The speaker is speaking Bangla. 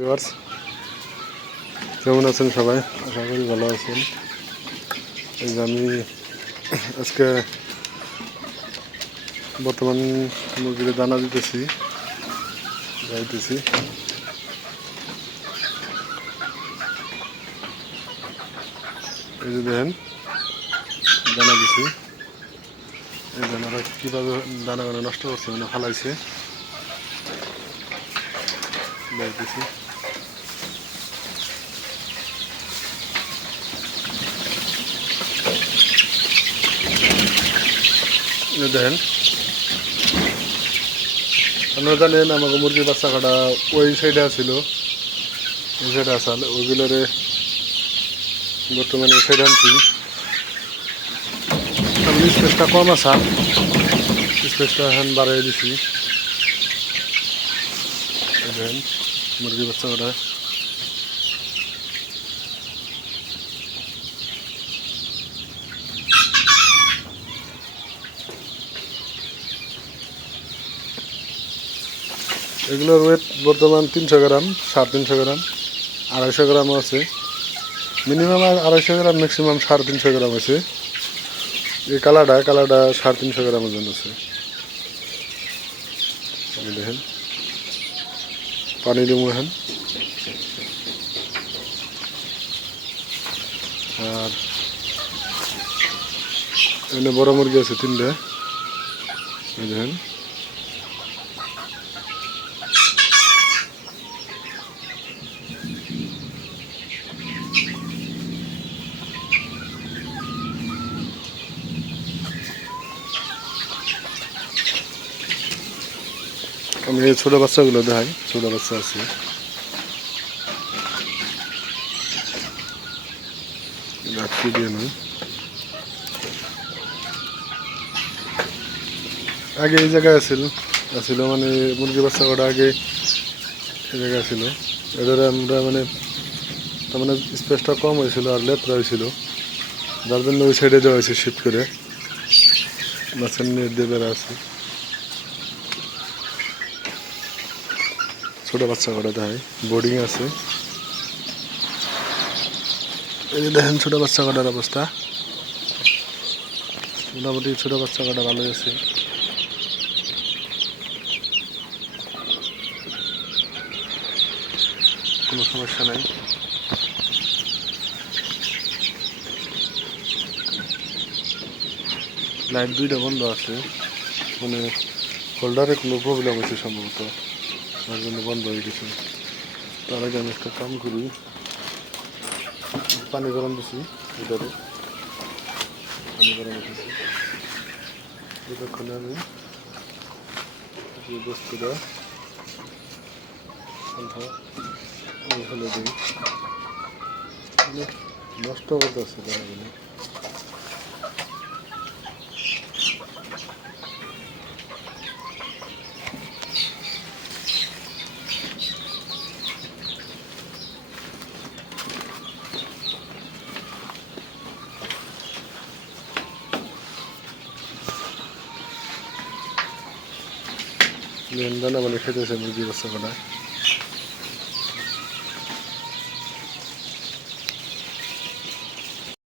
ভিউয়ার্স কেমন আছেন সবাই? আশা করি ভালো আছেন। এই যে আমি আজকে বর্তমান মুরগির দানা দিতেছি, যাইতেছি। এই যে দেখেন দানা দিছি। এই দানাটা কীভাবে দানাগুলো নষ্ট করছে, মানে ফালাইছে, যাইতেছি। দেখেন, আপনারা জানেন আমাকে মুরগির বাচ্চা কাটা ওই সাইডে আছিল, এই সাইডে আসাল, ওইগুলোরে বর্তমানে এই সাইডে আনছি। আমি স্পেসটা কম আসা, স্পেসটা এখন বাড়াই দিছি। দেখেন মুরগির বাচ্চা কাটা এগুলোর ওয়েট বর্তমান 300 গ্রাম, 350 গ্রাম, 250 গ্রামও আছে। মিনিমাম 250 গ্রাম, ম্যাক্সিমাম 350 গ্রাম আছে। এই কালারটা 350 গ্রাম ওজন আছে। দেখেন পানি দিব এখন। আর এখানে বড় মুরগি আছে 3টা, দেখেন। আমি এই ছোটো বাচ্চাগুলো দেখাই, ছোটো বাচ্চা আছে। রাখি দিয়ে নয়, আগে এই জায়গায় আসছিল মানে মুরগি বাচ্চা কটা আগে এই জায়গায় ছিল। এদের আমরা মানে তার মানে স্পেসটা কম হয়েছিল আর লেত্রা হয়েছিল, যার জন্য ওই সাইডে দেওয়া হয়েছে শিফট করে। মাছের নেট দিয়ে বেড়া আছে। ছোটো বাচ্চা কটা দেখায়, বোর্ডিং আছে। এই যে দেখেন ছোটো বাচ্চা কটার অবস্থা। মোটামুটি ছোটো বাচ্চা কটা ভালোই আছে। কোনো সমস্যা নাই। লাইট 2টা বন্ধ আছে, মানে হোল্ডারে কোনো প্রবলেম হয়েছে সম্ভবত, তার জন্য বন্ধ হয়ে গেছে। তার আগে আমি একটা কাম করি, পানি গরম দিছি ভিতরে, পানি গরম দিছি। যতক্ষণে আমি যে বস্তুটা ফেলে দিই, নষ্ট করতেছে দানাগুলো। দানা মানে খেতেছে মুরগি বাচ্চা কটা।